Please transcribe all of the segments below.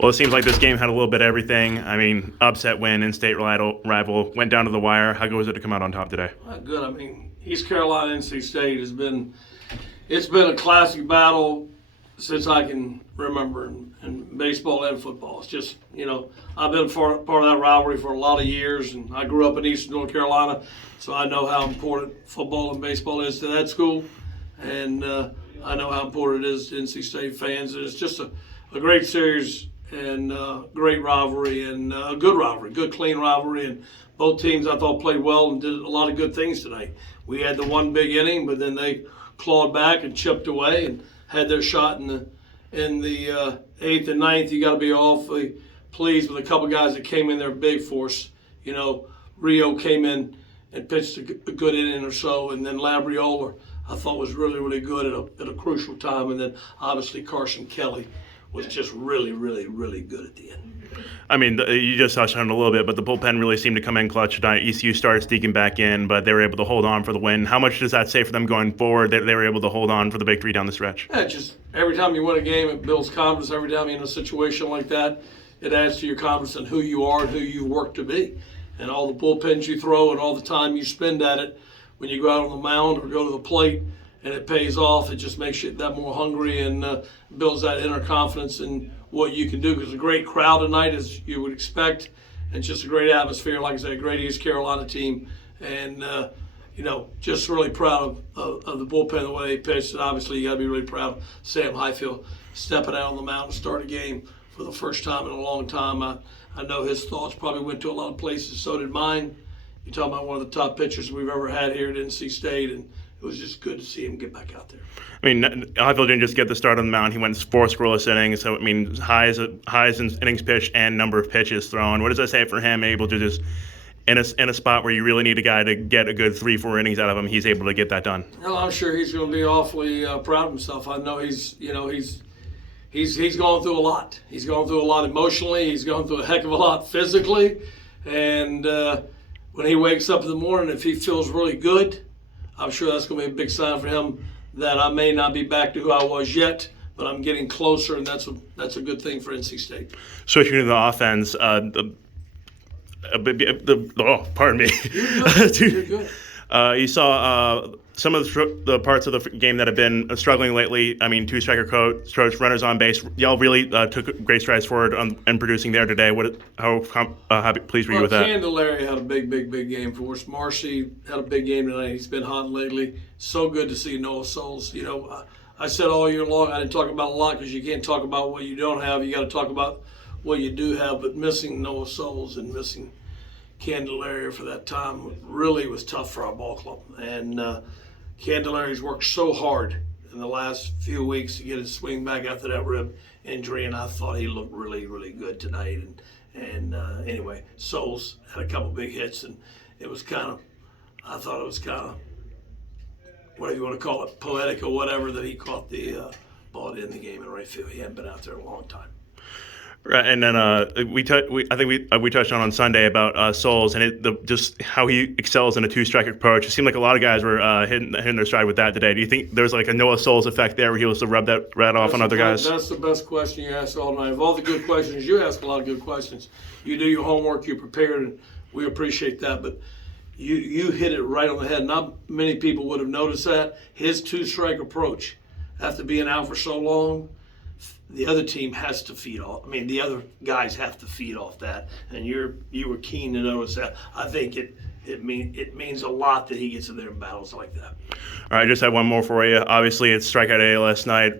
Well, it seems like this game had a little bit of everything. I mean, upset win, in-state rival, went down to the wire. How good was it to come out on top today? Good. I mean, East Carolina, NC State has been a classic battle since I can remember in baseball and football. It's just, I've been part of that rivalry for a lot of years, and I grew up in Eastern North Carolina, so I know how important football and baseball is to that school, and I know how important it is to NC State fans. And it's just a great series and great rivalry and a good rivalry, good clean rivalry, and both teams I thought played well and did a lot of good things today. We had the one big inning, but then they clawed back and chipped away and had their shot in the eighth and ninth. You got to be awfully pleased with a couple guys that came in there big for us. Rio came in and pitched a good inning or so, and then Labriola I thought was really, really good at a crucial time, and then obviously Carson Kelly was just really, really, really good at the end. I mean, you just touched on it a little bit, but the bullpen really seemed to come in clutch tonight. ECU started sneaking back in, but they were able to hold on for the win. How much does that say for them going forward that they were able to hold on for the victory down the stretch? Yeah, just every time you win a game, it builds confidence. Every time you're in a situation like that, it adds to your confidence in who you are and who you work to be. And all the bullpens you throw and all the time you spend at it when you go out on the mound or go to the plate, and it pays off. It just makes you that more hungry and builds that inner confidence in what you can do. Because a great crowd tonight, as you would expect, and just a great atmosphere. Like I said, a great East Carolina team, and just really proud of the bullpen, the way they pitched. And obviously, you got to be really proud of Sam Highfield stepping out on the mound and start a game for the first time in a long time. I know his thoughts probably went to a lot of places. So did mine. You're talking about one of the top pitchers we've ever had here at NC State, and it was just good to see him get back out there. I mean, Highfield didn't just get the start on the mound. He went 4 scoreless innings. So, I mean, highs in innings pitched and number of pitches thrown. What does that say for him, able to just, in a spot where you really need a guy to get a good 3-4 innings out of him, he's able to get that done? Well, I'm sure he's going to be awfully proud of himself. I know he's gone through a lot. He's gone through a lot emotionally. He's gone through a heck of a lot physically. And when he wakes up in the morning, if he feels really good, I'm sure that's going to be a big sign for him that I may not be back to who I was yet, but I'm getting closer, and that's a good thing for NC State. Switching to the offense, pardon me. You're good. You saw some of the parts of the game that have been struggling lately. I mean, 2-striker coach, runners on base. Y'all really took great strides forward in producing there today. How pleased were you with that? Candelaria had a big game for us. Marcy had a big game tonight. He's been hot lately. So good to see Noah Souls. I said all year long, I didn't talk about a lot because you can't talk about what you don't have. You got to talk about what you do have. But missing Noah Souls and missing Candelaria for that time really was tough for our ball club. And Candelaria's worked so hard in the last few weeks to get his swing back after that rib injury, and I thought he looked really, really good tonight. And anyway, Souls had a couple big hits, and I thought it was kind of, whatever you want to call it, poetic or whatever, that he caught the ball in the game in right field. He hadn't been out there in a long time. Right, and then I think we touched on Sunday about Souls and just how he excels in a 2-striker approach. It seemed like a lot of guys were hitting their stride with that today. Do you think there's like a Noah Souls effect there where he was to rub that right off on other guys? That's the best question you asked all night. Of all the good questions, you ask a lot of good questions. You do your homework, you prepared, and we appreciate that. But you hit it right on the head. Not many people would have noticed that. His 2-strike approach, after being out for so long, the other team has to feed off. I mean, the other guys have to feed off that, and you were keen to notice that. I think it means a lot that he gets in there in battles like that. All right, I just had one more for you. Obviously, it's strikeout day last night.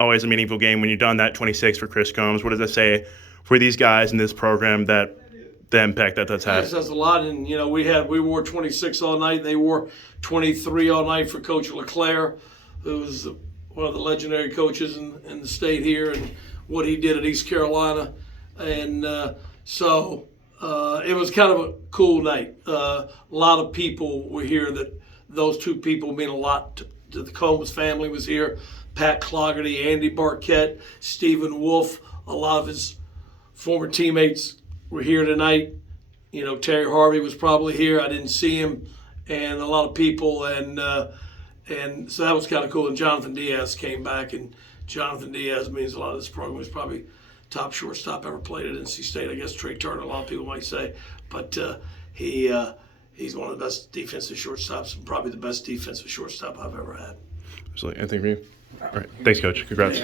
Always a meaningful game when you're done that 26 for Chris Combs. What does that say for these guys in this program, that the impact that's had? It says a lot, and we wore 26 all night. They wore 23 all night for Coach LeClaire, who's one of the legendary coaches in the state here, and what he did at East Carolina. And so it was kind of a cool night. A lot of people were here. That those two people mean a lot to the Combs family was here. Pat Clougherty, Andy Barquette, Stephen Wolf, a lot of his former teammates were here tonight. Terry Harvey was probably here. I didn't see him, and a lot of people, and so that was kind of cool. And Jonathan Diaz came back and Jonathan Diaz means a lot of this program. He's probably top shortstop ever played at NC State. I guess Trey Turner, a lot of people might say, but he's one of the best defensive shortstops and probably the best defensive shortstop I've ever had. Absolutely. Anything for you? All right. Thanks, Coach. Congrats.